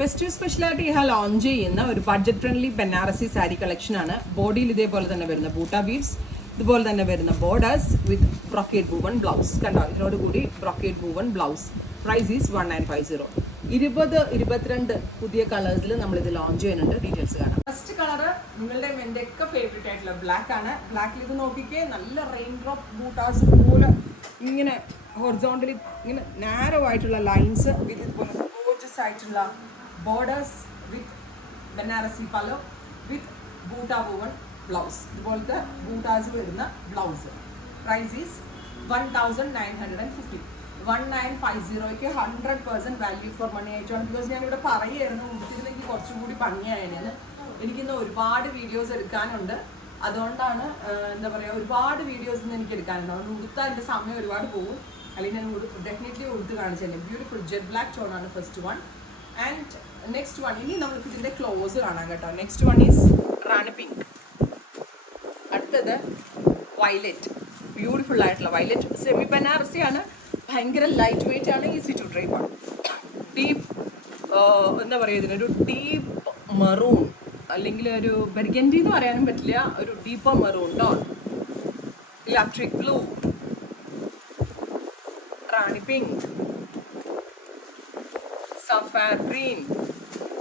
Festive സ്പെഷ്യലായിട്ട് ഈ launch ചെയ്യുന്ന ഒരു ബഡ്ജറ്റ് ഫ്രണ്ട്ലി ബനാറസി സാരി കളക്ഷനാണ്. ബോഡിയിൽ ഇതേപോലെ തന്നെ വരുന്ന ബൂട്ട ബീഡ്സ്, ഇതുപോലെ തന്നെ വരുന്ന borders with brocade woven blouse. കണ്ടോ, ഇതിനോട് കൂടി brocade woven blouse. Price is 1950. 22 പുതിയ കളേഴ്സിൽ നമ്മളിത് ലോഞ്ച് ചെയ്യുന്നുണ്ട്. ഡീറ്റെയിൽസ് കാണാം. ഫസ്റ്റ് കളറ് നിങ്ങളുടെ എൻ്റെ ഒക്കെ ഫേവറേറ്റ് ആയിട്ടുള്ള ബ്ലാക്ക് ആണ്. ബ്ലാക്കിൽ ഇത് നോക്കിക്കേ, നല്ല റെയിൻ ഡ്രോപ്പ് ബൂട്ടാസ് പോലെ ഇങ്ങനെ ഹൊറിസോണ്ടലി ഇങ്ങനെ നാരോ ആയിട്ടുള്ള ലൈൻസ് വിത്ത് ഇതുപോലെ ഗോർജസ് ആയിട്ടുള്ള borders with Banarasi pallu with buta woven blouse. ഇതുപോലത്തെ ബൂട്ടാസ് വരുന്ന ബ്ലൗസ്. Price is 1950. 1950ക്ക് 100% വാല്യൂ ഫോർ മണി ആയിട്ടാണ്. ബിക്കോസ് ഞാനിവിടെ പറയുമായിരുന്നു ഉടുത്തിരുന്നെങ്കിൽ കുറച്ചും കൂടി ഭംഗിയായതിന്. എനിക്കിന്ന് ഒരുപാട് വീഡിയോസ് എടുക്കാനുണ്ട്. അതുകൊണ്ടാണ് എന്താ പറയുക, ഒരുപാട് വീഡിയോസ് ഇന്ന് എനിക്ക് എടുക്കാനുണ്ട്. അതുകൊണ്ട് ഉടുത്താൽ എൻ്റെ സമയം ഒരുപാട് പോകും. അല്ലെങ്കിൽ ഞാൻ ഡെഫിനറ്റ്ലി ഉടുത്ത് കാണിച്ചു തന്നെ. ബ്യൂട്ടിഫുൾ ജെറ്റ് ബ്ലാക്ക് ടോണാണ് first one. And next one, ഇനി നമുക്ക് ഇതിൻ്റെ ക്ലോസ് കാണാം കേട്ടോ. Next one is Rani pink. അടുത്തത് വയലറ്റ്, ബ്യൂട്ടിഫുൾ ആയിട്ടുള്ള വയലറ്റ്. സെമി ബനാറസി ആണ്, ഭയങ്കര ലൈറ്റ് വെയിറ്റ് ആണ്, ഈസി ടു ഡ്രൈവ് ആണ്. ഡീപ്പ് എന്താ പറയുക, ഇതിനൊരു ഡീപ്പ് മെറൂൺ അല്ലെങ്കിൽ ഒരു ബെർഗൻഡി എന്ന് പറയാനും പറ്റില്ല, ഒരു deeper maroon tone. Electric blue, Rani pink, സഫാർ ഗ്രീൻ.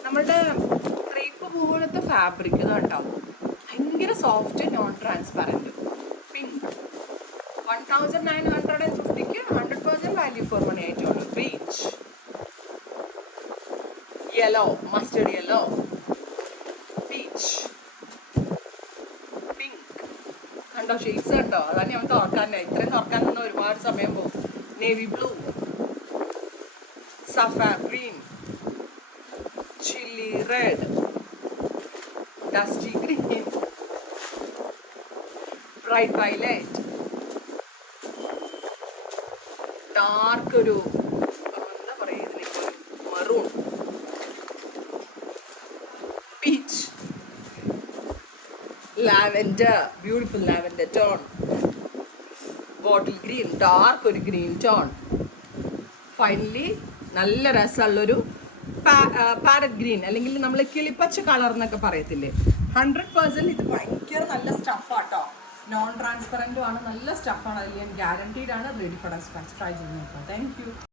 നമ്മളുടെ ക്രേപ്പ് പോലത്തെ ഫാബ്രിക് കേട്ടോ, ഭയങ്കര സോഫ്റ്റ്, നോൺ ട്രാൻസ്പെറൻറ്റ്. പിങ്ക് 1950ക്ക് 100% വാല്യൂ ഫോർ മണി ആയിട്ടുള്ളൂ. Peach, yellow, mustard yellow, peach, pink. കണ്ടോ ഷെയ്ഡ്സ് കേട്ടോ, അതാണ് ഞാൻ തുറക്കാനായി. ഇത്രയും തുറക്കാനൊന്നും ഒരുപാട് സമയം പോകും. നേവി ബ്ലൂ, സഫാർ green, chilli red, dusty green, bright violet, dark ഒരു എന്താ പറയുക ഇതിലേക്ക്, maroon, peach, lavender, beautiful lavender tone, bottle green, dark ഒരു ഗ്രീൻ ടോൺ. ഫൈനലി നല്ല രസമുള്ളൊരു പാരറ്റ് ഗ്രീൻ, അല്ലെങ്കിൽ നമ്മൾ കിളിപ്പച്ച കളർ എന്നൊക്കെ പറയത്തില്ലേ. 100% ഇത് ഭയങ്കര നല്ല സ്റ്റഫാട്ടോ, നോൺ ട്രാൻസ്പെറൻറ്റും ആണ്, നല്ല സ്റ്റഫാണ്. അതിൽ ഞാൻ ഗ്യാരണ്ടീഡ് ആണ്. റെഡി ഫോർ ട്രൈ ചെയ്ത് നോക്കാം. Thank you.